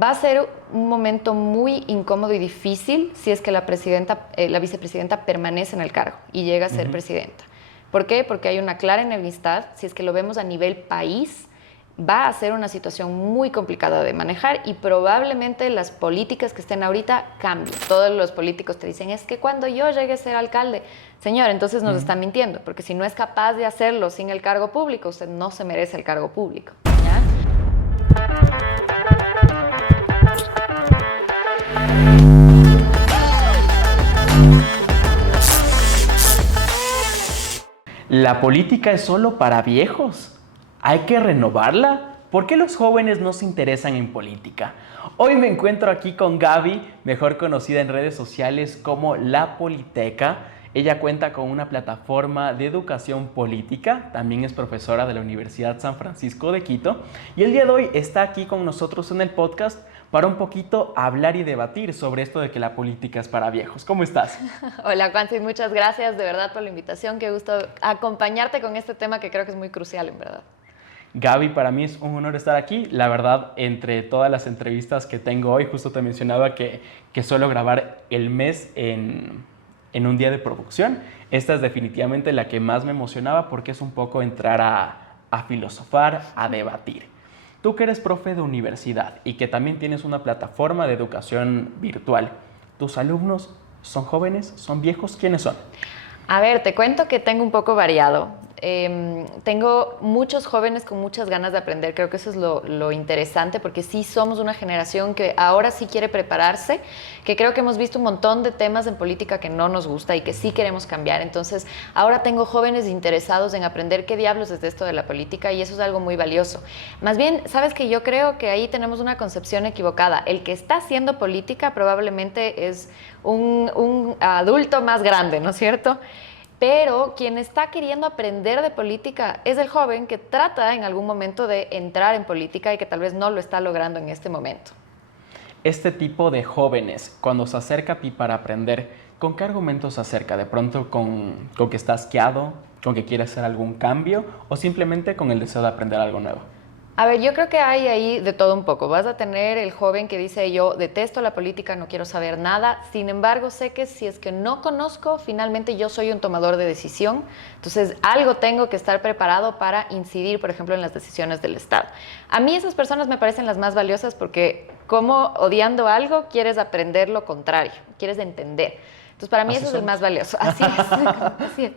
Va a ser un momento muy incómodo y difícil si es que la vicepresidenta permanece en el cargo y llega a ser presidenta. ¿Por qué? Porque hay una clara enemistad. Si es que lo vemos a nivel país, va a ser una situación muy complicada de manejar y probablemente las políticas que estén ahorita cambien. Todos los políticos te dicen, es que cuando yo llegue a ser alcalde, señor, entonces nos está mintiendo, porque si no es capaz de hacerlo sin el cargo público, usted no se merece el cargo público, ¿ya? ¿La política es solo para viejos? ¿Hay que renovarla? ¿Por qué los jóvenes no se interesan en política? Hoy me encuentro aquí con Gaby, mejor conocida en redes sociales como La Politeca. Ella cuenta con una plataforma de educación política, también es profesora de la Universidad San Francisco de Quito y el día de hoy está aquí con nosotros en el podcast para un poquito hablar y debatir sobre esto de que la política es para viejos. ¿Cómo estás? Hola, Juanse, muchas gracias de verdad por la invitación. Qué gusto acompañarte con este tema que creo que es muy crucial, en verdad. Gaby, para mí es un honor estar aquí. La verdad, entre todas las entrevistas que tengo hoy, justo te mencionaba que suelo grabar el mes en un día de producción. Esta es definitivamente la que más me emocionaba porque es un poco entrar a filosofar, a debatir. Tú que eres profe de universidad y que también tienes una plataforma de educación virtual, ¿tus alumnos son jóvenes, son viejos? ¿Quiénes son? A ver, te cuento que tengo un poco variado. Tengo muchos jóvenes con muchas ganas de aprender, creo que eso es lo interesante, porque sí somos una generación que ahora sí quiere prepararse, que creo que hemos visto un montón de temas en política que no nos gusta y que sí queremos cambiar. Entonces ahora tengo jóvenes interesados en aprender qué diablos es esto de la política y eso es algo muy valioso. Más bien, sabes que yo creo que ahí tenemos una concepción equivocada. El que está haciendo política probablemente es un adulto más grande, ¿no es cierto? Pero quien está queriendo aprender de política es el joven que trata en algún momento de entrar en política y que tal vez no lo está logrando en este momento. Este tipo de jóvenes, cuando se acerca a ti para aprender, ¿con qué argumentos se acerca? ¿De pronto con que está asqueado, con que quiere hacer algún cambio o simplemente con el deseo de aprender algo nuevo? A ver, yo creo que hay ahí de todo un poco. Vas a tener el joven que dice, yo detesto la política, no quiero saber nada. Sin embargo, sé que si es que no conozco, finalmente yo soy un tomador de decisión. Entonces, algo tengo que estar preparado para incidir, por ejemplo, en las decisiones del Estado. A mí esas personas me parecen las más valiosas porque como odiando algo, quieres aprender lo contrario, quieres entender. Entonces, para mí eso es el más valioso. Así es, así es.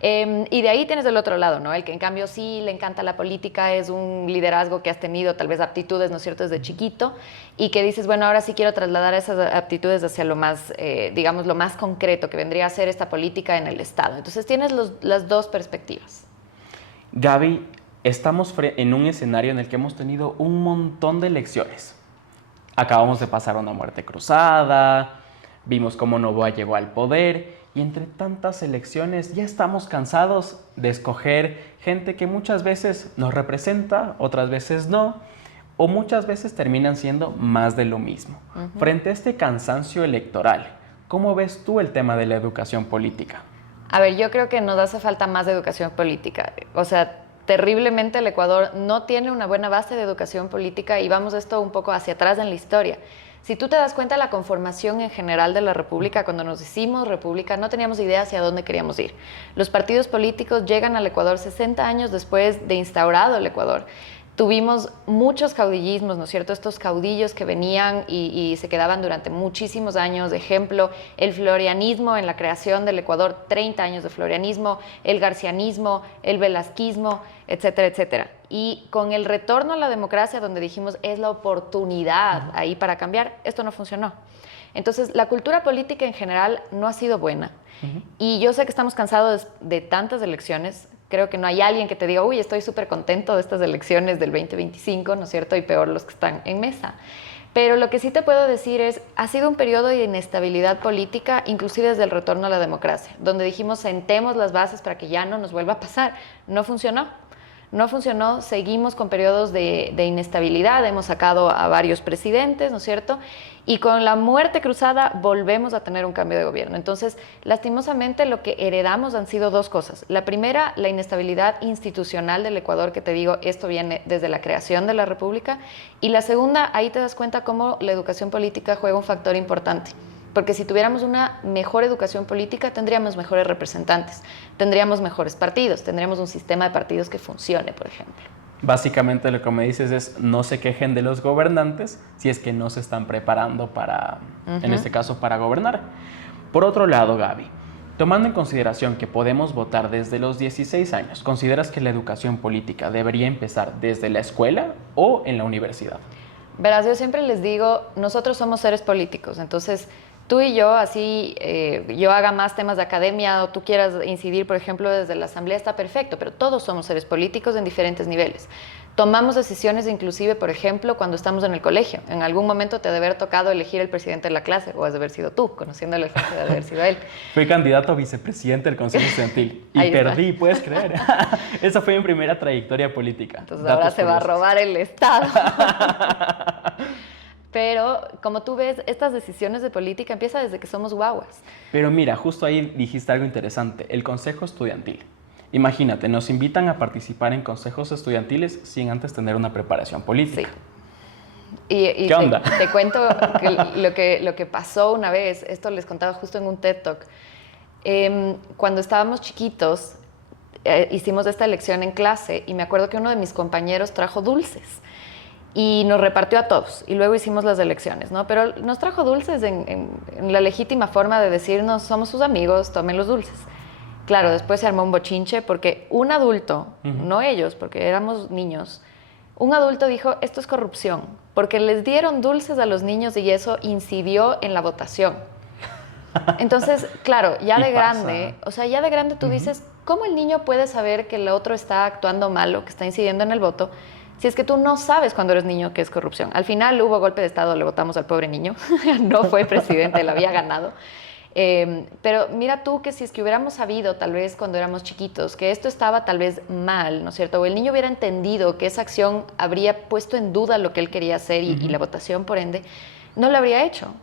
Y de ahí tienes el otro lado, ¿no? El que en cambio sí le encanta la política, es un liderazgo que has tenido, tal vez aptitudes, ¿no es cierto?, desde chiquito, y que dices, bueno, ahora sí quiero trasladar esas aptitudes hacia lo más, digamos, lo más concreto, que vendría a ser esta política en el Estado. Entonces tienes las dos perspectivas. Gaby, estamos en un escenario en el que hemos tenido un montón de elecciones. Acabamos de pasar una muerte cruzada, vimos cómo Noboa llegó al poder y entre tantas elecciones ya estamos cansados de escoger gente que muchas veces nos representa, otras veces no, o muchas veces terminan siendo más de lo mismo. Frente a este cansancio electoral, ¿cómo ves tú el tema de la educación política? A ver, yo creo que nos hace falta más educación política. O sea, terriblemente el Ecuador no tiene una buena base de educación política y vamos esto un poco hacia atrás en la historia. Si tú te das cuenta, la conformación en general de la República, cuando nos hicimos República, no teníamos idea hacia dónde queríamos ir. Los partidos políticos llegan al Ecuador 60 años después de instaurado el Ecuador. Tuvimos muchos caudillismos, ¿no es cierto? Estos caudillos que venían y se quedaban durante muchísimos años. Ejemplo, el florianismo en la creación del Ecuador, 30 años de florianismo, el garcianismo, el velasquismo, etcétera, etcétera. Y con el retorno a la democracia, donde dijimos es la oportunidad ahí para cambiar, esto no funcionó. Entonces, la cultura política en general no ha sido buena. Y yo sé que estamos cansados de tantas elecciones. Creo que no hay alguien que te diga, uy, estoy súper contento de estas elecciones del 2025, ¿no es cierto? Y peor los que están en mesa. Pero lo que sí te puedo decir es, ha sido un periodo de inestabilidad política, inclusive desde el retorno a la democracia, donde dijimos, sentemos las bases para que ya no nos vuelva a pasar. No funcionó. No funcionó, seguimos con periodos de inestabilidad, hemos sacado a varios presidentes, ¿no es cierto? Y con la muerte cruzada volvemos a tener un cambio de gobierno. Entonces, lastimosamente, lo que heredamos han sido dos cosas. La primera, la inestabilidad institucional del Ecuador, que te digo, esto viene desde la creación de la República. Y la segunda, ahí te das cuenta cómo la educación política juega un factor importante. Porque si tuviéramos una mejor educación política, tendríamos mejores representantes, tendríamos mejores partidos, tendríamos un sistema de partidos que funcione, por ejemplo. Básicamente lo que me dices es no se quejen de los gobernantes si es que no se están preparando para, en este caso, para gobernar. Por otro lado, Gaby, tomando en consideración que podemos votar desde los 16 años, ¿consideras que la educación política debería empezar desde la escuela o en la universidad? Verás, yo siempre les digo, nosotros somos seres políticos, entonces tú y yo, así yo haga más temas de academia o tú quieras incidir, por ejemplo, desde la asamblea, está perfecto, pero todos somos seres políticos en diferentes niveles. Tomamos decisiones inclusive, por ejemplo, cuando estamos en el colegio. En algún momento te debe haber tocado elegir el presidente de la clase, o has de haber sido tú, conociendo el ejemplo de haber sido él. Fui candidato a vicepresidente del Consejo Estudiantil y perdí, ¿puedes creer? Esa fue mi primera trayectoria política. Entonces ahora se va a robar el Estado. Pero, como tú ves, estas decisiones de política empiezan desde que somos guaguas. Pero mira, justo ahí dijiste algo interesante, el Consejo Estudiantil. Imagínate, nos invitan a participar en consejos estudiantiles sin antes tener una preparación política. Sí. Y ¿Qué onda? Te cuento lo que pasó una vez, esto les contaba justo en un TED Talk. Cuando estábamos chiquitos, hicimos esta elección en clase y me acuerdo que uno de mis compañeros trajo dulces. Y nos repartió a todos, y luego hicimos las elecciones, ¿no? Pero nos trajo dulces en la legítima forma de decirnos, somos sus amigos, tomen los dulces. Claro, después se armó un bochinche porque un adulto, no ellos, porque éramos niños, un adulto dijo, esto es corrupción, porque les dieron dulces a los niños y eso incidió en la votación. Entonces, claro, ya de grande, o sea, ya de grande tú dices, ¿cómo el niño puede saber que el otro está actuando mal o que está incidiendo en el voto? Si es que tú no sabes cuando eres niño qué es corrupción. Al final hubo golpe de Estado, le votamos al pobre niño. No fue presidente, él había ganado. Pero mira tú que si es que hubiéramos sabido, tal vez cuando éramos chiquitos, que esto estaba tal vez mal, ¿no es cierto? O el niño hubiera entendido que esa acción habría puesto en duda lo que él quería hacer y la votación, por ende, no lo habría hecho.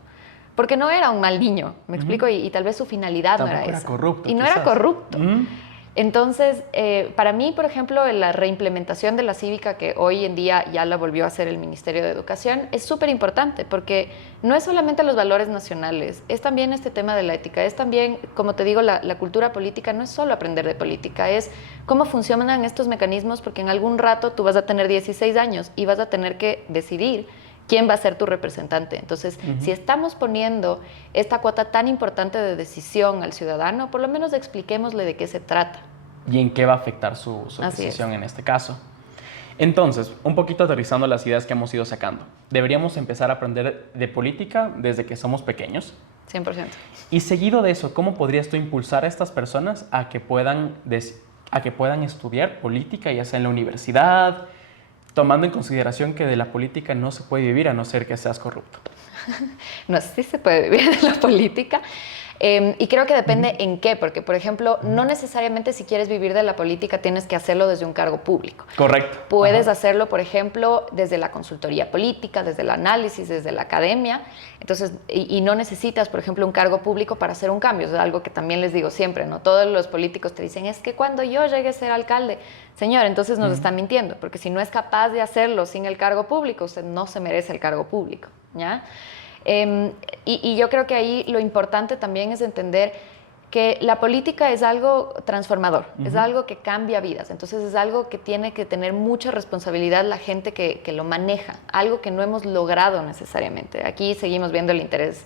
Porque no era un mal niño, ¿me explico? Y tal vez su finalidad Tampoco no era era esa. corrupto, y no quizás. era corrupto. Entonces, para mí, por ejemplo, la reimplementación de la cívica, que hoy en día ya la volvió a hacer el Ministerio de Educación, es súper importante porque no es solamente los valores nacionales, es también este tema de la ética, es también, como te digo, la cultura política no es solo aprender de política, es cómo funcionan estos mecanismos, porque en algún rato tú vas a tener 16 años y vas a tener que decidir quién va a ser tu representante. Entonces, si estamos poniendo esta cuota tan importante de decisión al ciudadano, por lo menos expliquémosle de qué se trata. Y en qué va a afectar su decisión en este caso. Entonces, un poquito aterrizando las ideas que hemos ido sacando. Deberíamos empezar a aprender de política desde que somos pequeños. 100%. Y seguido de eso, ¿cómo podrías tú impulsar a estas personas a que puedan estudiar política, ya sea en la universidad, tomando en consideración que de la política no se puede vivir a no ser que seas corrupto? No, sí se puede vivir de la política. Y creo que depende en qué, porque, por ejemplo, no necesariamente si quieres vivir de la política tienes que hacerlo desde un cargo público. Correcto. Puedes hacerlo, por ejemplo, desde la consultoría política, desde el análisis, desde la academia. Entonces, y no necesitas, por ejemplo, un cargo público para hacer un cambio. Es algo que también les digo siempre, ¿no? Todos los políticos te dicen, es que cuando yo llegue a ser alcalde, señor, entonces nos están mintiendo, porque si no es capaz de hacerlo sin el cargo público, usted no se merece el cargo público, ¿ya? Y yo creo que ahí lo importante también es entender que la política es algo transformador, es algo que cambia vidas, entonces es algo que tiene que tener mucha responsabilidad la gente que lo maneja, algo que no hemos logrado necesariamente. Aquí seguimos viendo el interés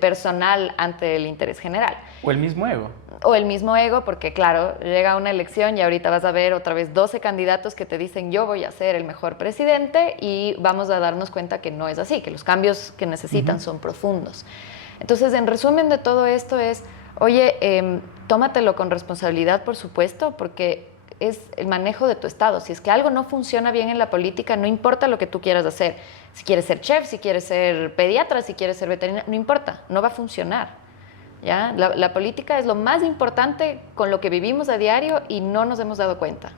personal ante el interés general. O el mismo ego. O el mismo ego, porque claro, llega una elección y ahorita vas a ver otra vez 12 candidatos que te dicen yo voy a ser el mejor presidente y vamos a darnos cuenta que no es así, que los cambios que necesitan son profundos. Entonces, en resumen de todo esto es, oye, tómatelo con responsabilidad, por supuesto, porque es el manejo de tu estado. Si es que algo no funciona bien en la política, no importa lo que tú quieras hacer. Si quieres ser chef, si quieres ser pediatra, si quieres ser veterinario, no importa, no va a funcionar. ¿Ya? La política es lo más importante con lo que vivimos a diario y no nos hemos dado cuenta.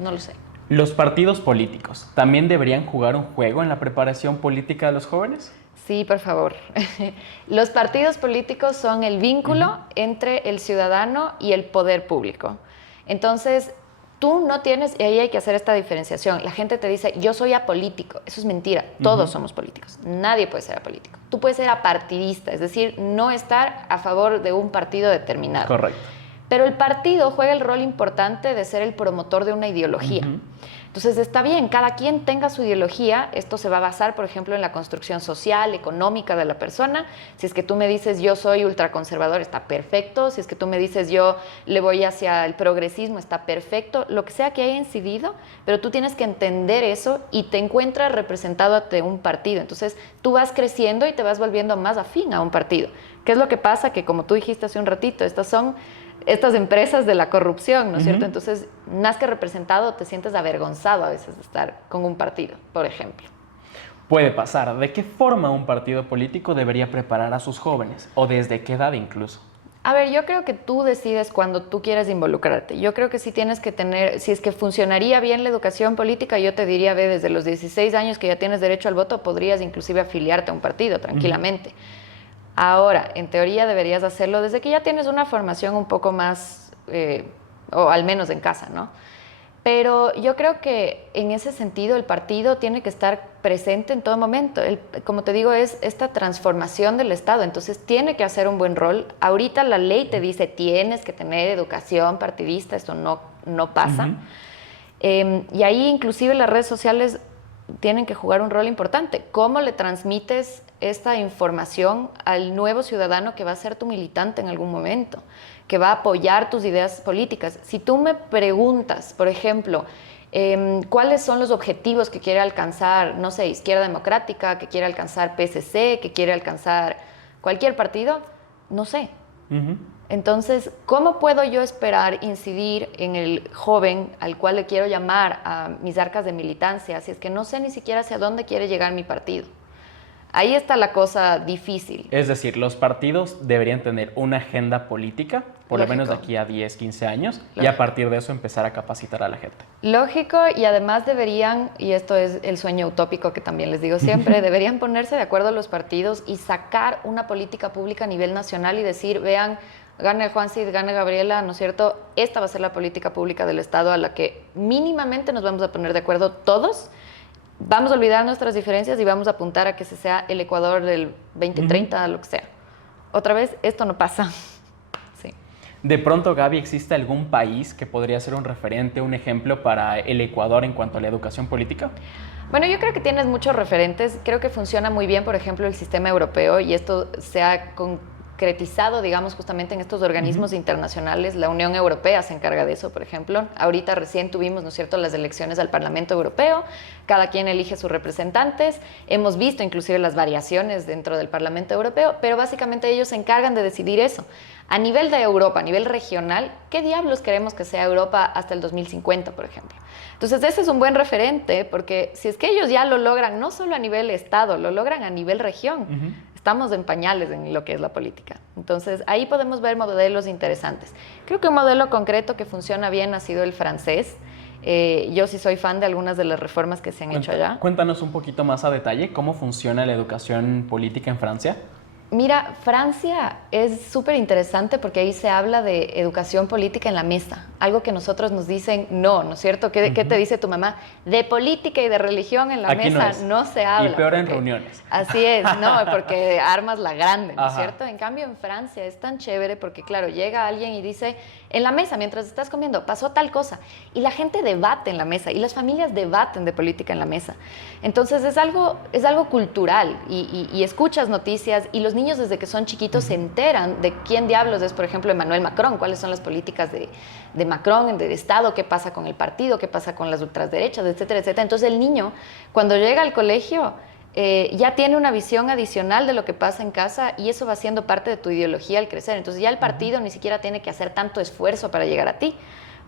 No lo sé. ¿Los partidos políticos también deberían jugar un juego en la preparación política de los jóvenes? Sí, por favor. Los partidos políticos son el vínculo entre el ciudadano y el poder público. Entonces, tú no tienes, y ahí hay que hacer esta diferenciación. La gente te dice, yo soy apolítico. Eso es mentira. Todos somos políticos. Nadie puede ser apolítico. Tú puedes ser apartidista, es decir, no estar a favor de un partido determinado. Correcto. Pero el partido juega el rol importante de ser el promotor de una ideología. Entonces está bien, cada quien tenga su ideología, esto se va a basar, por ejemplo, en la construcción social, económica de la persona. Si es que tú me dices yo soy ultraconservador, está perfecto. Si es que tú me dices yo le voy hacia el progresismo, está perfecto. Lo que sea que haya incidido, pero tú tienes que entender eso y te encuentras representado ante un partido. Entonces tú vas creciendo y te vas volviendo más afín a un partido. ¿Qué es lo que pasa? Que como tú dijiste hace un ratito, estas empresas de la corrupción, ¿no es cierto? Entonces, más que representado, te sientes avergonzado a veces de estar con un partido, por ejemplo. Puede pasar. ¿De qué forma un partido político debería preparar a sus jóvenes? ¿O desde qué edad incluso? A ver, yo creo que tú decides cuando tú quieres involucrarte. Yo creo que sí tienes que tener, si es que funcionaría bien la educación política, yo te diría, ve, desde los 16 años que ya tienes derecho al voto, podrías inclusive afiliarte a un partido tranquilamente. Ahora, en teoría deberías hacerlo desde que ya tienes una formación un poco más, o al menos en casa, ¿no? Pero yo creo que en ese sentido el partido tiene que estar presente en todo momento. Como te digo, es esta transformación del Estado, entonces tiene que hacer un buen rol. Ahorita la ley te dice tienes que tener educación partidista, esto no pasa. Y ahí inclusive las redes sociales tienen que jugar un rol importante. ¿Cómo le transmites esta información al nuevo ciudadano que va a ser tu militante en algún momento, que va a apoyar tus ideas políticas? Si tú me preguntas, por ejemplo, ¿cuáles son los objetivos que quiere alcanzar, no sé, Izquierda Democrática, que quiere alcanzar PSC, que quiere alcanzar cualquier partido? No sé. Entonces, ¿cómo puedo yo esperar incidir en el joven al cual le quiero llamar a mis arcas de militancia si es que no sé ni siquiera hacia dónde quiere llegar mi partido? Ahí está la cosa difícil. Es decir, los partidos deberían tener una agenda política, por lo menos de aquí a 10, 15 años, y a partir de eso empezar a capacitar a la gente. Lógico, y además deberían, y esto es el sueño utópico que también les digo siempre, deberían ponerse de acuerdo los partidos y sacar una política pública a nivel nacional y decir, vean, gane Juan Cid, gane Gabriela, ¿no es cierto? Esta va a ser la política pública del Estado a la que mínimamente nos vamos a poner de acuerdo todos. Vamos a olvidar nuestras diferencias y vamos a apuntar a que ese sea el Ecuador del 2030, lo que sea. Otra vez, esto no pasa. Sí. De pronto, Gaby, ¿existe algún país que podría ser un referente, un ejemplo para el Ecuador en cuanto a la educación política? Bueno, yo creo que tienes muchos referentes. Creo que funciona muy bien, por ejemplo, el sistema europeo, y esto se ha concretizado, digamos, justamente en estos organismos internacionales. La Unión Europea se encarga de eso, por ejemplo. Ahorita recién tuvimos, ¿no es cierto?, las elecciones al Parlamento Europeo. Cada quien elige sus representantes. Hemos visto inclusive las variaciones dentro del Parlamento Europeo, pero básicamente ellos se encargan de decidir eso. A nivel de Europa, a nivel regional, ¿qué diablos queremos que sea Europa hasta el 2050, por ejemplo? Entonces, ese es un buen referente, porque si es que ellos ya lo logran, no solo a nivel Estado, lo logran a nivel región. Estamos en pañales en lo que es la política. Entonces, ahí podemos ver modelos interesantes. Creo que un modelo concreto que funciona bien ha sido el francés. Yo sí soy fan de algunas de las reformas que se han hecho allá. Cuéntanos un poquito más a detalle cómo funciona la educación política en Francia. Mira, Francia es súper interesante porque ahí se habla de educación política en la mesa, algo que nosotros nos dicen no es cierto? ¿Qué te dice tu mamá? De política y de religión en la Aquí mesa no se habla. Y peor en reuniones. Así es, no, porque armas la grande, ¿no es cierto? En cambio, en Francia es tan chévere porque, claro, llega alguien y dice, en la mesa, mientras estás comiendo, pasó tal cosa, y la gente debate en la mesa, y las familias debaten de política en la mesa. Entonces, es algo cultural, y escuchas noticias, y los niños desde que son chiquitos se enteran de quién diablos es, por ejemplo, Emmanuel Macron, cuáles son las políticas de Macron, del Estado, qué pasa con el partido, qué pasa con las ultraderechas, etcétera, etcétera. Entonces el niño, cuando llega al colegio, ya tiene una visión adicional de lo que pasa en casa y eso va siendo parte de tu ideología al crecer. Entonces ya el partido ni siquiera tiene que hacer tanto esfuerzo para llegar a ti,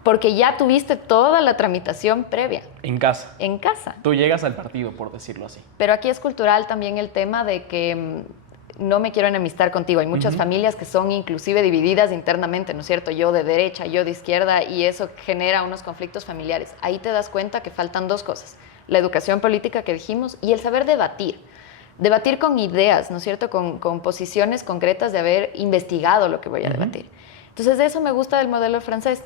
porque ya tuviste toda la tramitación previa. En casa. En casa. Tú llegas al partido, por decirlo así. Pero aquí es cultural también el tema de que no me quiero enemistar contigo. Hay muchas familias que son inclusive divididas internamente, ¿no es cierto? Yo de derecha, yo de izquierda, y eso genera unos conflictos familiares. Ahí te das cuenta que faltan dos cosas: la educación política que dijimos y el saber debatir. Debatir con ideas, ¿no es cierto? Con posiciones concretas de haber investigado lo que voy a debatir. Entonces, eso me gusta del modelo francés,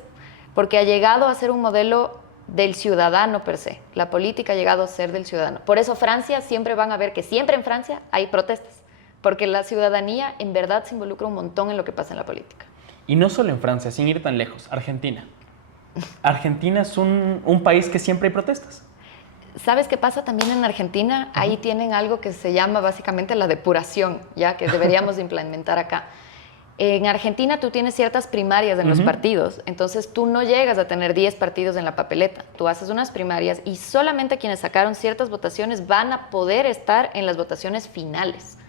porque ha llegado a ser un modelo del ciudadano per se. La política ha llegado a ser del ciudadano. Por eso Francia, siempre van a ver que siempre en Francia hay protestas, porque la ciudadanía en verdad se involucra un montón en lo que pasa en la política. Y no solo en Francia, sin ir tan lejos, Argentina. Argentina es un país que siempre hay protestas. ¿Sabes qué pasa también en Argentina? Ahí tienen algo que se llama básicamente la depuración, ya que deberíamos implementar acá. En Argentina tú tienes ciertas primarias en los partidos, entonces tú no llegas a tener 10 partidos en la papeleta. Tú haces unas primarias y solamente quienes sacaron ciertas votaciones van a poder estar en las votaciones finales.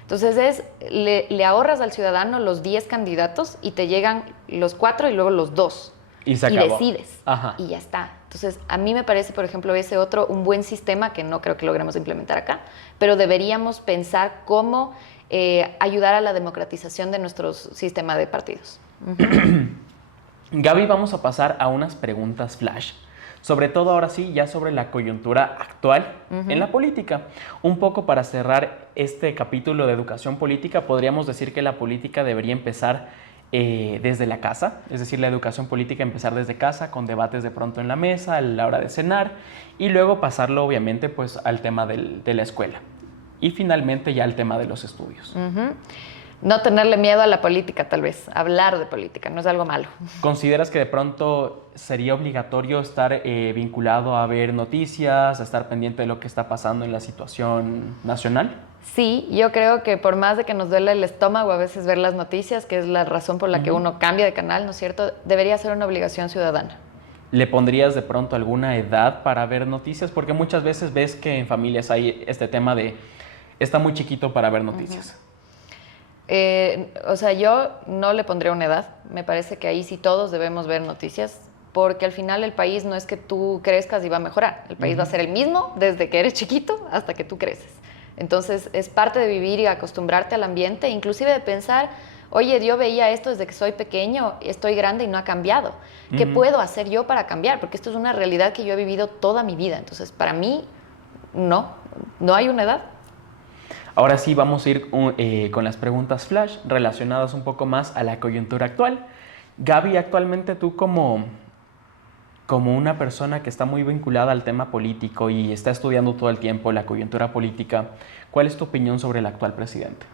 Entonces le ahorras al ciudadano los 10 candidatos y te llegan los 4 y luego los 2. Y se acabó. Y decides. Y ya está. Entonces, a mí me parece, por ejemplo, ese otro un buen sistema que no creo que logremos implementar acá, pero deberíamos pensar cómo ayudar a la democratización de nuestro sistema de partidos. Gaby, vamos a pasar a unas preguntas flash. Sobre todo ahora sí, ya sobre la coyuntura actual en la política. Un poco para cerrar este capítulo de educación política, podríamos decir que la política debería empezar desde la casa, es decir, la educación política empezar desde casa, con debates de pronto en la mesa, a la hora de cenar, y luego pasarlo obviamente pues al tema de la escuela. Y finalmente ya al tema de los estudios. No tenerle miedo a la política, tal vez. Hablar de política, no es algo malo. ¿Consideras que de pronto sería obligatorio estar vinculado a ver noticias, a estar pendiente de lo que está pasando en la situación nacional? Sí, yo creo que por más de que nos duele el estómago a veces ver las noticias, que es la razón por la que uno cambia de canal, ¿no es cierto?, debería ser una obligación ciudadana. ¿Le pondrías de pronto alguna edad para ver noticias? Porque muchas veces ves que en familias hay este tema de está muy chiquito para ver noticias. O sea, yo no le pondría una edad. Me parece que ahí sí todos debemos ver noticias, porque al final el país no es que tú crezcas y va a mejorar. El país va a ser el mismo desde que eres chiquito hasta que tú creces. Entonces, es parte de vivir y acostumbrarte al ambiente, inclusive de pensar, oye, yo veía esto desde que soy pequeño, estoy grande y no ha cambiado. ¿Qué puedo hacer yo para cambiar? Porque esto es una realidad que yo he vivido toda mi vida. Entonces, para mí, no hay una edad. Ahora sí vamos a ir con las preguntas flash relacionadas un poco más a la coyuntura actual. Gaby, actualmente tú como una persona que está muy vinculada al tema político y está estudiando todo el tiempo la coyuntura política, ¿cuál es tu opinión sobre el actual presidente?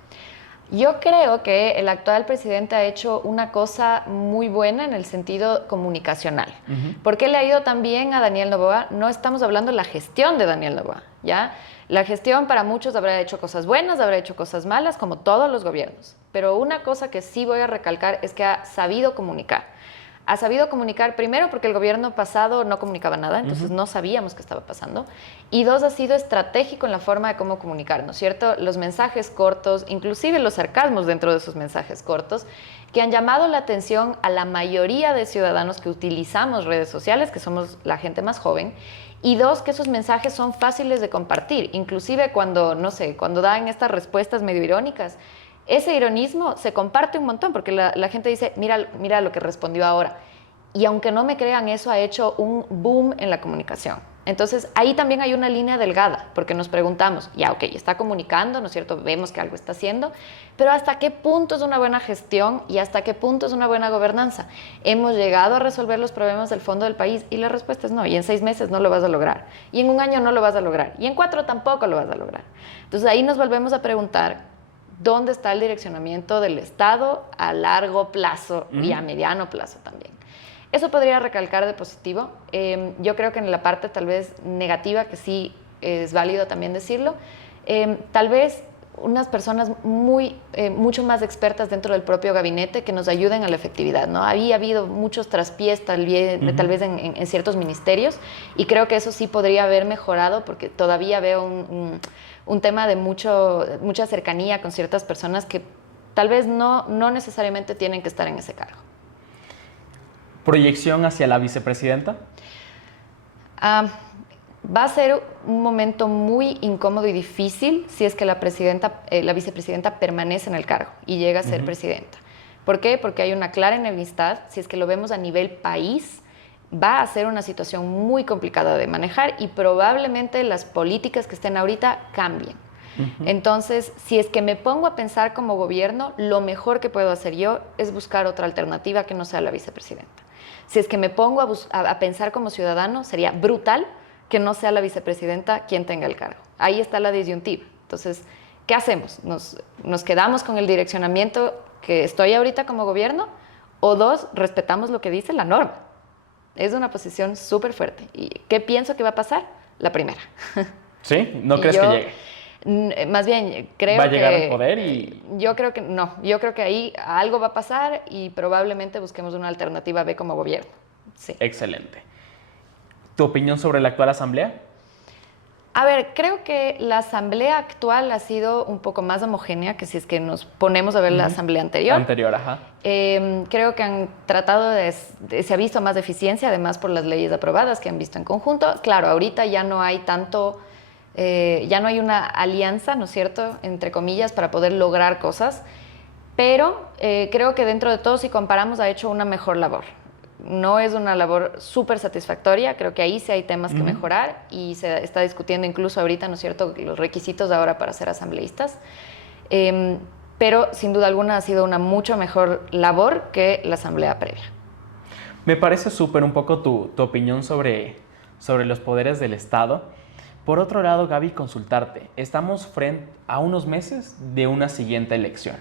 Yo creo que el actual presidente ha hecho una cosa muy buena en el sentido comunicacional. ¿Por qué le ha ido tan bien a Daniel Noboa? No estamos hablando de la gestión de Daniel Noboa, ¿ya? La gestión para muchos habrá hecho cosas buenas, habrá hecho cosas malas, como todos los gobiernos. Pero una cosa que sí voy a recalcar es que ha sabido comunicar. Ha sabido comunicar, primero, porque el gobierno pasado no comunicaba nada, entonces no sabíamos qué estaba pasando. Y dos, ha sido estratégico en la forma de cómo comunicar, ¿no es cierto? Los mensajes cortos, inclusive los sarcasmos dentro de esos mensajes cortos, que han llamado la atención a la mayoría de ciudadanos que utilizamos redes sociales, que somos la gente más joven. Y dos, que esos mensajes son fáciles de compartir, inclusive cuando, no sé, cuando dan estas respuestas medio irónicas. Ese ironismo se comparte un montón porque la gente dice, mira lo que respondió ahora. Y aunque no me crean, eso ha hecho un boom en la comunicación. Entonces, ahí también hay una línea delgada, porque nos preguntamos, ya, ok, está comunicando, ¿no es cierto? Vemos que algo está haciendo, pero ¿hasta qué punto es una buena gestión y hasta qué punto es una buena gobernanza? ¿Hemos llegado a resolver los problemas del fondo del país? Y la respuesta es no, y en 6 meses no lo vas a lograr, y en 1 año no lo vas a lograr, y en 4 tampoco lo vas a lograr. Entonces, ahí nos volvemos a preguntar, ¿dónde está el direccionamiento del Estado a largo plazo y a mediano plazo también? Eso podría recalcar de positivo. Yo creo que en la parte tal vez negativa, que sí es válido también decirlo, tal vez unas personas mucho más expertas dentro del propio gabinete que nos ayuden a la efectividad, ¿no? Había habido muchos traspiés tal vez en ciertos ministerios, y creo que eso sí podría haber mejorado, porque todavía veo un tema de mucha cercanía con ciertas personas que tal vez no necesariamente tienen que estar en ese cargo. ¿Proyección hacia la vicepresidenta? Va a ser un momento muy incómodo y difícil si es que la vicepresidenta permanece en el cargo y llega a ser presidenta. ¿Por qué? Porque hay una clara enemistad. Si es que lo vemos a nivel país, va a ser una situación muy complicada de manejar y probablemente las políticas que estén ahorita cambien. Entonces, si es que me pongo a pensar como gobierno, lo mejor que puedo hacer yo es buscar otra alternativa que no sea la vicepresidenta. Si es que me pongo a pensar como ciudadano, sería brutal que no sea la vicepresidenta quien tenga el cargo. Ahí está la disyuntiva. Entonces, ¿qué hacemos? ¿Nos quedamos con el direccionamiento que estoy ahorita como gobierno? O dos, respetamos lo que dice la norma. Es una posición súper fuerte. ¿Y qué pienso que va a pasar? La primera. ¿Sí? ¿No crees que llegue? Más bien, creo que... ¿Va a llegar al poder y...? Yo creo que no. Yo creo que ahí algo va a pasar y probablemente busquemos una alternativa B como gobierno. Sí. Excelente. ¿Tu opinión sobre la actual asamblea? A ver, creo que la asamblea actual ha sido un poco más homogénea que si es que nos ponemos a ver la asamblea anterior. Anterior, ajá. Creo que han tratado se ha visto más eficiencia, además por las leyes aprobadas que han visto en conjunto. Claro, ahorita ya no hay tanto, ya no hay una alianza, ¿no es cierto?, entre comillas, para poder lograr cosas, pero creo que dentro de todo, si comparamos, ha hecho una mejor labor. No es una labor súper satisfactoria, creo que ahí sí hay temas que mejorar y se está discutiendo incluso ahorita, ¿no es cierto?, los requisitos ahora para ser asambleístas. Pero sin duda alguna ha sido una mucho mejor labor que la asamblea previa. Me parece súper un poco tu opinión sobre los poderes del Estado. Por otro lado, Gaby, consultarte. Estamos frente a unos meses de una siguiente elección.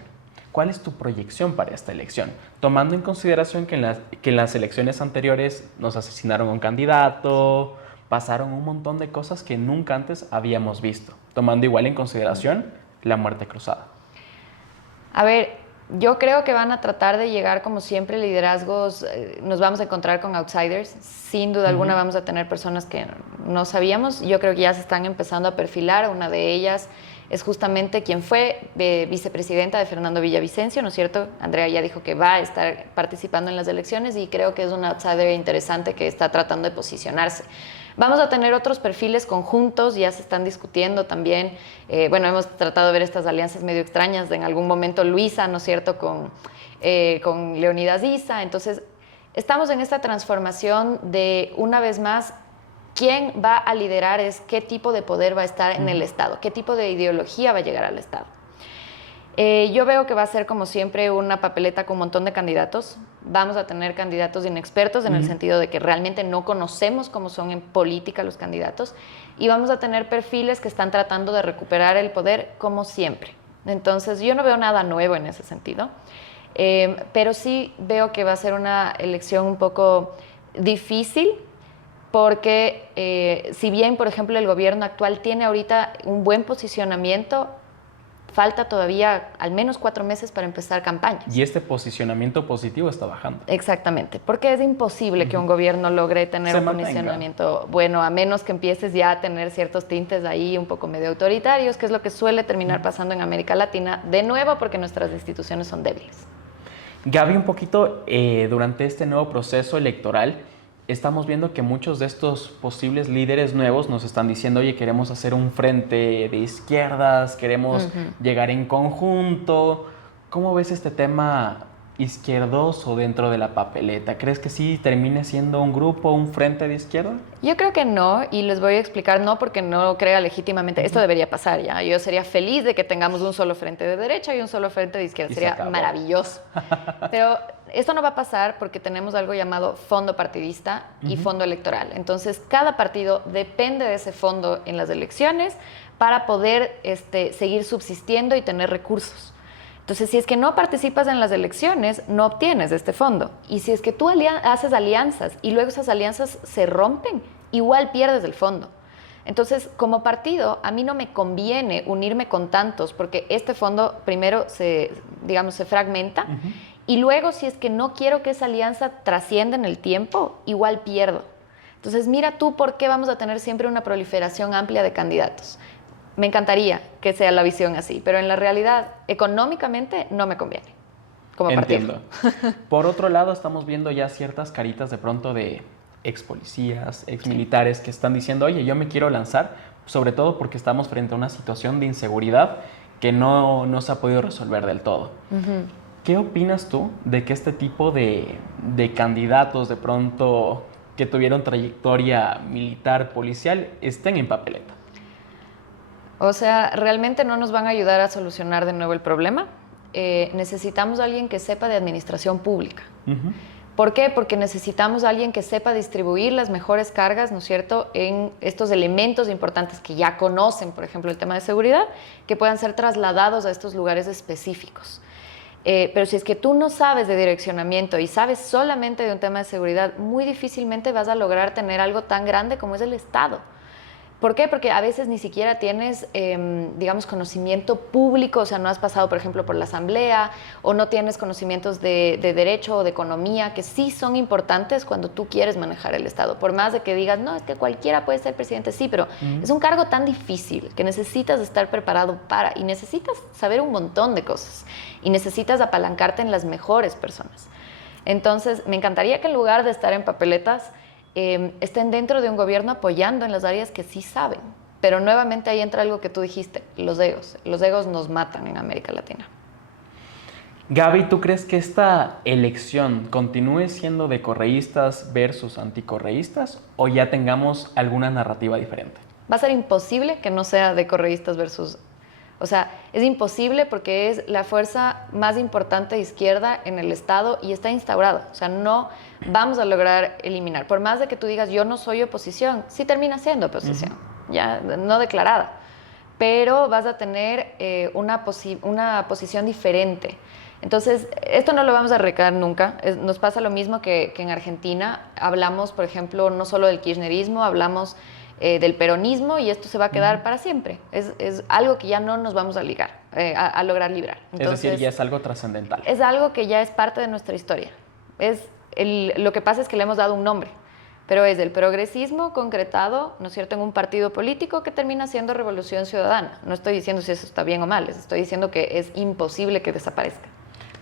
¿Cuál es tu proyección para esta elección? Tomando en consideración que en las elecciones anteriores nos asesinaron a un candidato, pasaron un montón de cosas que nunca antes habíamos visto. Tomando igual en consideración la muerte cruzada. A ver, yo creo que van a tratar de llegar, como siempre, liderazgos. Nos vamos a encontrar con outsiders. Sin duda alguna vamos a tener personas que no sabíamos. Yo creo que ya se están empezando a perfilar. Una de ellas es justamente quien fue vicepresidenta de Fernando Villavicencio, ¿no es cierto? Andrea ya dijo que va a estar participando en las elecciones y creo que es un outsider interesante que está tratando de posicionarse. Vamos a tener otros perfiles conjuntos, ya se están discutiendo también. Bueno, hemos tratado de ver estas alianzas medio extrañas, en algún momento Luisa, ¿no es cierto?, con Leonidas Issa. Entonces, estamos en esta transformación de, una vez más, quién va a liderar es qué tipo de poder va a estar en el Estado, qué tipo de ideología va a llegar al Estado. Yo veo que va a ser, como siempre, una papeleta con un montón de candidatos. Vamos a tener candidatos inexpertos en el sentido de que realmente no conocemos cómo son en política los candidatos, y vamos a tener perfiles que están tratando de recuperar el poder como siempre. Entonces, yo no veo nada nuevo en ese sentido, pero sí veo que va a ser una elección un poco difícil, porque si bien, por ejemplo, el gobierno actual tiene ahorita un buen posicionamiento, falta todavía al menos 4 meses para empezar campañas. Y este posicionamiento positivo está bajando. Exactamente, porque es imposible que un gobierno logre tener un posicionamiento bueno, a menos que empieces ya a tener ciertos tintes ahí un poco medio autoritarios, que es lo que suele terminar pasando en América Latina, de nuevo porque nuestras instituciones son débiles. Gaby, un poquito durante este nuevo proceso electoral, estamos viendo que muchos de estos posibles líderes nuevos nos están diciendo, oye, queremos hacer un frente de izquierdas, queremos llegar en conjunto. ¿Cómo ves este tema izquierdoso dentro de la papeleta? ¿Crees que sí termine siendo un grupo, un frente de izquierda? Yo creo que no, y les voy a explicar, no porque no crea legítimamente, esto debería pasar ya. Yo sería feliz de que tengamos un solo frente de derecha y un solo frente de izquierda, sería maravilloso. Pero esto no va a pasar porque tenemos algo llamado fondo partidista y fondo electoral. Entonces, cada partido depende de ese fondo en las elecciones para poder seguir subsistiendo y tener recursos. Entonces, si es que no participas en las elecciones, no obtienes este fondo. Y si es que tú haces alianzas y luego esas alianzas se rompen, igual pierdes el fondo. Entonces, como partido, a mí no me conviene unirme con tantos, porque este fondo primero se fragmenta, y luego, si es que no quiero que esa alianza trascienda en el tiempo, igual pierdo. Entonces, mira tú por qué vamos a tener siempre una proliferación amplia de candidatos. Me encantaría que sea la visión así, pero en la realidad, económicamente, no me conviene como partido. Entiendo. Por otro lado, estamos viendo ya ciertas caritas de pronto de ex policías, ex militares que están diciendo, oye, yo me quiero lanzar, sobre todo porque estamos frente a una situación de inseguridad que no se ha podido resolver del todo. Ujú. ¿Qué opinas tú de que este tipo de candidatos de pronto que tuvieron trayectoria militar, policial, estén en papeleta? O sea, realmente no nos van a ayudar a solucionar de nuevo el problema. Necesitamos a alguien que sepa de administración pública. Ujú. ¿Por qué? Porque necesitamos a alguien que sepa distribuir las mejores cargas, ¿no es cierto?, en estos elementos importantes que ya conocen, por ejemplo, el tema de seguridad, que puedan ser trasladados a estos lugares específicos. Pero si es que tú no sabes de direccionamiento y sabes solamente de un tema de seguridad, muy difícilmente vas a lograr tener algo tan grande como es el Estado. ¿Por qué? Porque a veces ni siquiera tienes, digamos, conocimiento público, o sea, no has pasado, por ejemplo, por la asamblea, o no tienes conocimientos de derecho o de economía, que sí son importantes cuando tú quieres manejar el Estado. Por más de que digas, no, es que cualquiera puede ser presidente, sí, pero es un cargo tan difícil que necesitas estar preparado para, y necesitas saber un montón de cosas, y necesitas apalancarte en las mejores personas. Entonces, me encantaría que en lugar de estar en papeletas, estén dentro de un gobierno apoyando en las áreas que sí saben. Pero nuevamente ahí entra algo que tú dijiste, los egos. Los egos nos matan en América Latina. Gaby, ¿tú crees que esta elección continúe siendo de correístas versus anticorreístas o ya tengamos alguna narrativa diferente? Va a ser imposible que no sea de correístas versus... O sea, es imposible porque es la fuerza más importante de izquierda en el Estado y está instaurado. O sea, no vamos a lograr eliminar. Por más de que tú digas, yo no soy oposición, sí termina siendo oposición, ya no declarada. Pero vas a tener una posición diferente. Entonces, esto no lo vamos a arreglar nunca. Nos pasa lo mismo que en Argentina. Hablamos, por ejemplo, no solo del kirchnerismo, hablamos del peronismo y esto se va a quedar para siempre. Es algo que ya no nos vamos a lograr librar. Entonces, es decir, ya es algo trascendental. Es algo que ya es parte de nuestra historia. Lo que pasa es que le hemos dado un nombre, pero es el progresismo concretado, ¿no es cierto?, en un partido político que termina siendo Revolución Ciudadana. No estoy diciendo si eso está bien o mal, les estoy diciendo que es imposible que desaparezca.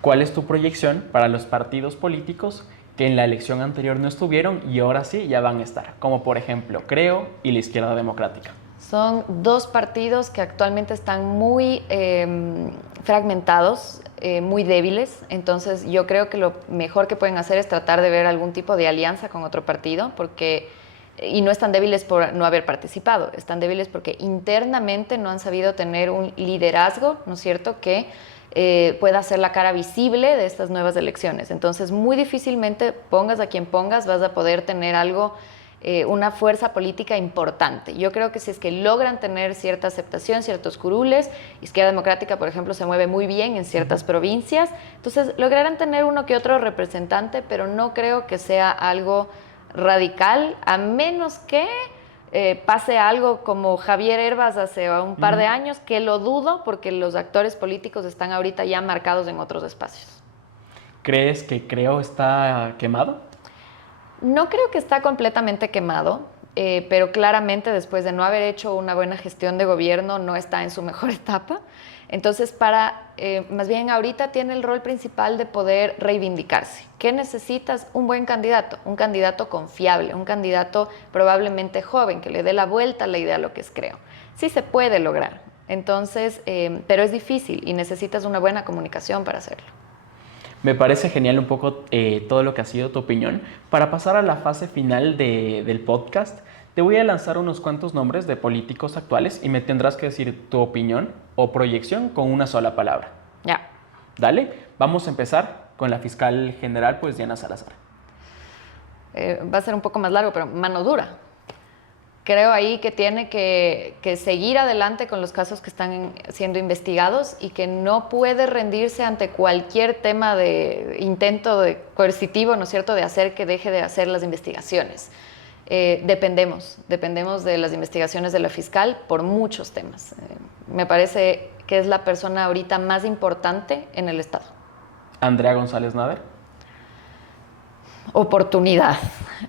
¿Cuál es tu proyección para los partidos políticos que en la elección anterior no estuvieron y ahora sí ya van a estar? Como por ejemplo Creo y la Izquierda Democrática. Son dos partidos que actualmente están muy fragmentados, muy débiles. Entonces yo creo que lo mejor que pueden hacer es tratar de ver algún tipo de alianza con otro partido, y no están débiles por no haber participado, están débiles porque internamente no han sabido tener un liderazgo, ¿no es cierto?, que pueda hacer la cara visible de estas nuevas elecciones. Entonces, muy difícilmente, pongas a quien pongas, vas a poder tener algo, una fuerza política importante. Yo creo que si es que logran tener cierta aceptación, ciertos curules, Izquierda Democrática, por ejemplo, se mueve muy bien en ciertas provincias, entonces lograrán tener uno que otro representante, pero no creo que sea algo radical, a menos que pase algo como Javier Herbas hace un par de años, que lo dudo porque los actores políticos están ahorita ya marcados en otros espacios. ¿Crees que Creo está quemado? No creo que está completamente quemado, pero claramente después de no haber hecho una buena gestión de gobierno no está en su mejor etapa. Entonces, más bien ahorita tiene el rol principal de poder reivindicarse. ¿Qué necesitas? Un buen candidato, un candidato confiable, un candidato probablemente joven, que le dé la vuelta a la idea de lo que es Creo. Sí se puede lograr, entonces, pero es difícil y necesitas una buena comunicación para hacerlo. Me parece genial un poco todo lo que ha sido tu opinión. Para pasar a la fase final del podcast, te voy a lanzar unos cuantos nombres de políticos actuales y me tendrás que decir tu opinión o proyección con una sola palabra. Ya. Dale, vamos a empezar con la fiscal general, pues Diana Salazar. Va a ser un poco más largo, pero mano dura. Creo ahí que tiene que seguir adelante con los casos que están siendo investigados y que no puede rendirse ante cualquier tema de intento de coercitivo, ¿no es cierto?, de hacer que deje de hacer las investigaciones. Dependemos de las investigaciones de la fiscal por muchos temas. Me parece que es la persona ahorita más importante en el Estado. Andrea González Nader. Oportunidad.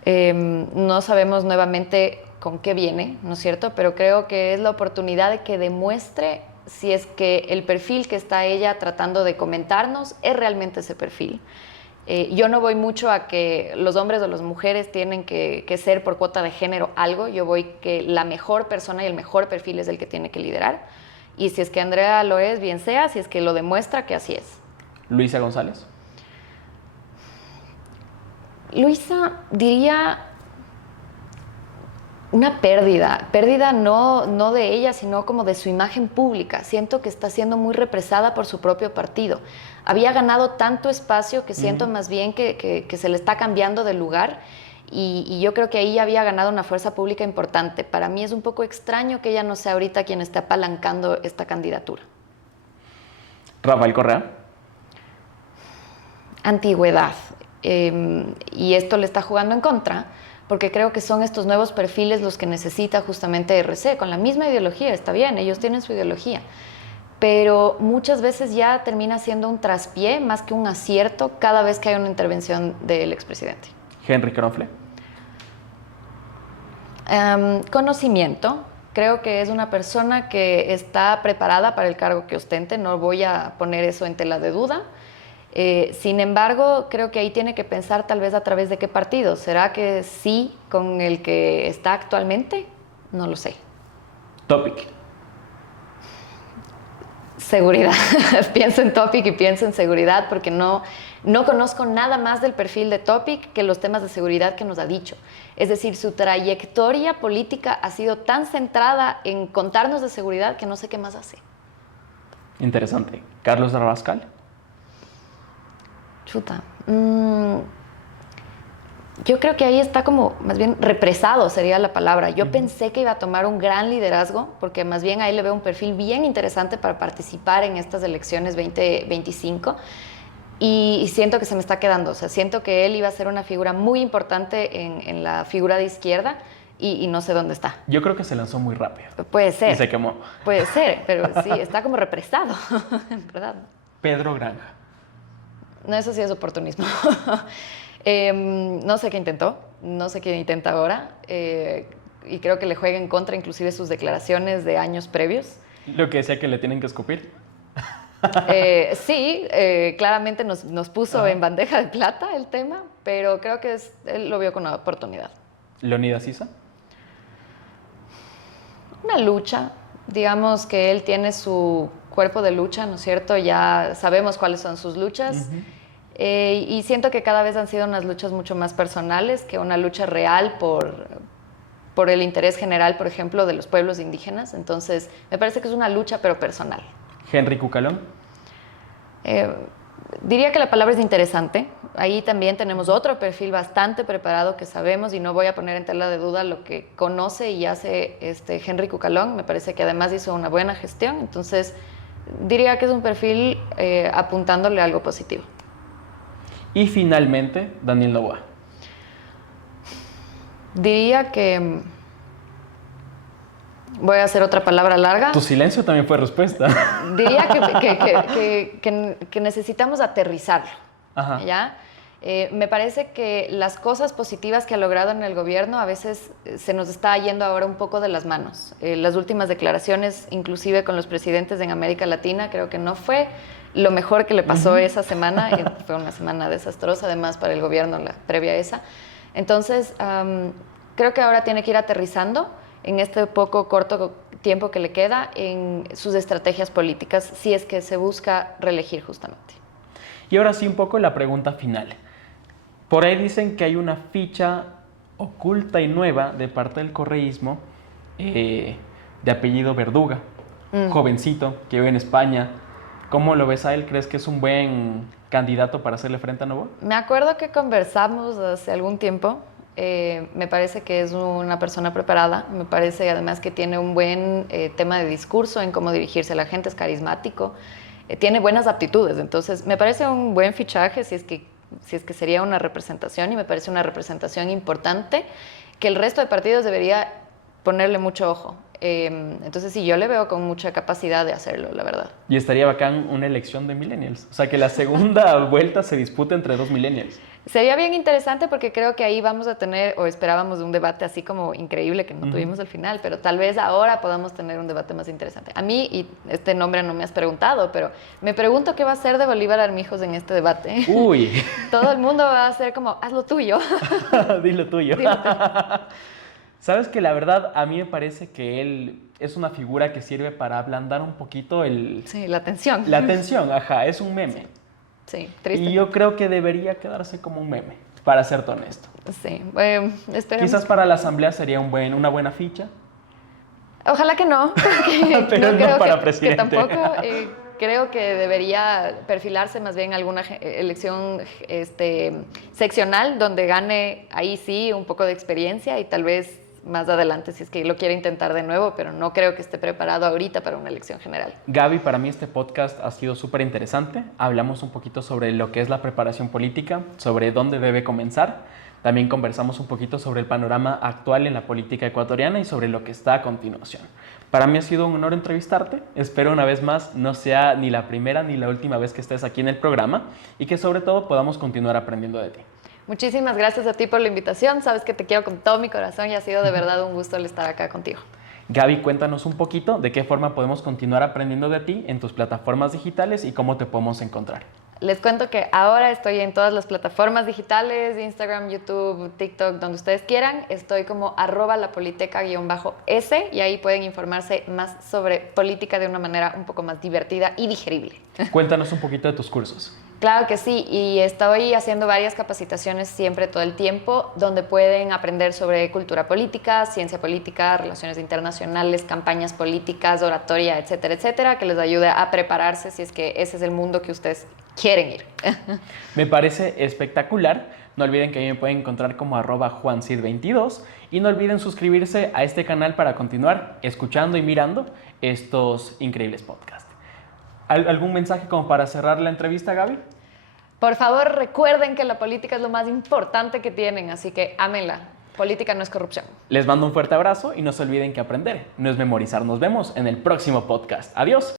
No sabemos nuevamente con qué viene, ¿no es cierto? Pero creo que es la oportunidad de que demuestre si es que el perfil que está ella tratando de comentarnos es realmente ese perfil. Yo no voy mucho a que los hombres o las mujeres tienen que ser por cuota de género algo. Yo voy que la mejor persona y el mejor perfil es el que tiene que liderar. Y si es que Andrea lo es, bien sea. Si es que lo demuestra, que así es. Luisa González. Luisa, diría una pérdida no de ella, sino como de su imagen pública. Siento que está siendo muy represada por su propio partido. Había ganado tanto espacio que siento más bien que se le está cambiando de lugar, y yo creo que ahí había ganado una fuerza pública importante. Para mí es un poco extraño que ella no sea ahorita quien esté apalancando esta candidatura. Rafael Correa. Antigüedad. Y esto le está jugando en contra, porque creo que son estos nuevos perfiles los que necesita justamente RC, con la misma ideología. Está bien, ellos tienen su ideología, pero muchas veces ya termina siendo un traspié más que un acierto cada vez que hay una intervención del expresidente. Henry Kronfle. Conocimiento. Creo que es una persona que está preparada para el cargo que ostente, no voy a poner eso en tela de duda. Sin embargo, creo que ahí tiene que pensar tal vez a través de qué partido. ¿Será que sí con el que está actualmente? No lo sé. Topic. Seguridad. Pienso en Topic y pienso en seguridad, porque no conozco nada más del perfil de Topic que los temas de seguridad que nos ha dicho. Es decir, su trayectoria política ha sido tan centrada en contarnos de seguridad que no sé qué más hace. Interesante. Carlos Rabascal. Chuta. Yo creo que ahí está como, más bien, represado sería la palabra. Yo pensé que iba a tomar un gran liderazgo, porque más bien ahí le veo un perfil bien interesante para participar en estas elecciones 2025, y siento que se me está quedando. O sea, siento que él iba a ser una figura muy importante en la figura de izquierda, y no sé dónde está. Yo creo que se lanzó muy rápido. Puede ser. Y se quemó. Puede ser, pero sí, está como represado, en verdad. Pedro Granja. No, eso sí es oportunismo. No sé qué intentó, no sé qué intenta ahora, y creo que le juega en contra inclusive sus declaraciones de años previos. Lo que decía que le tienen que escupir. Sí, claramente nos puso en bandeja de plata el tema, pero creo que él lo vio con una oportunidad. Leonidas Issa. Una lucha, digamos que él tiene su cuerpo de lucha, ¿no es cierto? Ya sabemos cuáles son sus luchas. Y siento que cada vez han sido unas luchas mucho más personales que una lucha real por el interés general, por ejemplo, de los pueblos indígenas. Entonces, me parece que es una lucha, pero personal. Henry Cucalón. Diría que la palabra es interesante. Ahí también tenemos otro perfil bastante preparado que sabemos, y no voy a poner en tela de duda lo que conoce y hace Henry Cucalón. Me parece que además hizo una buena gestión. Entonces, diría que es un perfil apuntándole a algo positivo. Y finalmente, Daniel Noboa. Diría que... Voy a hacer otra palabra larga. Tu silencio también fue respuesta. Diría que necesitamos aterrizarlo. Ajá. ¿Ya? Me parece que las cosas positivas que ha logrado en el gobierno a veces se nos está yendo ahora un poco de las manos. Las últimas declaraciones, inclusive con los presidentes en América Latina, creo que no fue lo mejor que le pasó esa semana. Fue una semana desastrosa, además, para el gobierno, la previa a esa. Entonces, creo que ahora tiene que ir aterrizando en este corto tiempo que le queda en sus estrategias políticas, si es que se busca reelegir justamente. Y ahora sí, un poco la pregunta final. Por ahí dicen que hay una ficha oculta y nueva de parte del correísmo de apellido Verduga, jovencito que vive en España. ¿Cómo lo ves a él? ¿Crees que es un buen candidato para hacerle frente a Noboa? Me acuerdo que conversamos hace algún tiempo. Me parece que es una persona preparada. Me parece además que tiene un buen tema de discurso en cómo dirigirse a la gente. Es carismático. Tiene buenas aptitudes. Entonces, me parece un buen fichaje si es que sería una representación, y me parece una representación importante que el resto de partidos debería ponerle mucho ojo. Entonces, sí, yo le veo con mucha capacidad de hacerlo, la verdad. Y estaría bacán una elección de millennials. O sea, que la segunda vuelta se dispute entre dos millennials. Sería bien interesante porque creo que ahí vamos a tener, o esperábamos un debate así como increíble que no tuvimos al final, pero tal vez ahora podamos tener un debate más interesante. A mí, y este nombre no me has preguntado, pero me pregunto qué va a hacer de Bolívar Armijos en este debate. Uy. Todo el mundo va a hacer como, haz lo tuyo. Dilo tuyo. Dilo tuyo. Sabes que la verdad a mí me parece que él es una figura que sirve para ablandar un poquito Sí, la tensión. la tensión, ajá, es un meme. Sí, triste. Y yo creo que debería quedarse como un meme, para serte honesto. Sí, esperemos. Quizás para la asamblea sería una buena ficha. Ojalá que no, porque Pero no creo para que presidente. tampoco creo que debería perfilarse más bien alguna elección seccional donde gane ahí sí un poco de experiencia y tal vez más adelante si es que lo quiere intentar de nuevo, pero no creo que esté preparado ahorita para una elección general. Gaby, para mí este podcast ha sido súper interesante. Hablamos un poquito sobre lo que es la preparación política, sobre dónde debe comenzar. También conversamos un poquito sobre el panorama actual en la política ecuatoriana y sobre lo que está a continuación. Para mí ha sido un honor entrevistarte. Espero una vez más no sea ni la primera ni la última vez que estés aquí en el programa y que sobre todo podamos continuar aprendiendo de ti. Muchísimas gracias a ti por la invitación. Sabes que te quiero con todo mi corazón y ha sido de verdad un gusto el estar acá contigo. Gaby, cuéntanos un poquito de qué forma podemos continuar aprendiendo de ti en tus plataformas digitales y cómo te podemos encontrar. Les cuento que ahora estoy en todas las plataformas digitales, Instagram, YouTube, TikTok, donde ustedes quieran. Estoy como @lapoliteca_s y ahí pueden informarse más sobre política de una manera un poco más divertida y digerible. Cuéntanos un poquito de tus cursos. Claro que sí, y estoy haciendo varias capacitaciones siempre, todo el tiempo, donde pueden aprender sobre cultura política, ciencia política, relaciones internacionales, campañas políticas, oratoria, etcétera, etcétera, que les ayude a prepararse si es que ese es el mundo que ustedes quieren ir. Me parece espectacular. No olviden que a mí me pueden encontrar como @juancid22 y no olviden suscribirse a este canal para continuar escuchando y mirando estos increíbles podcasts. ¿Algún mensaje como para cerrar la entrevista, Gaby? Por favor, recuerden que la política es lo más importante que tienen, así que ámenla. Política no es corrupción. Les mando un fuerte abrazo y no se olviden que aprender no es memorizar. Nos vemos en el próximo podcast. Adiós.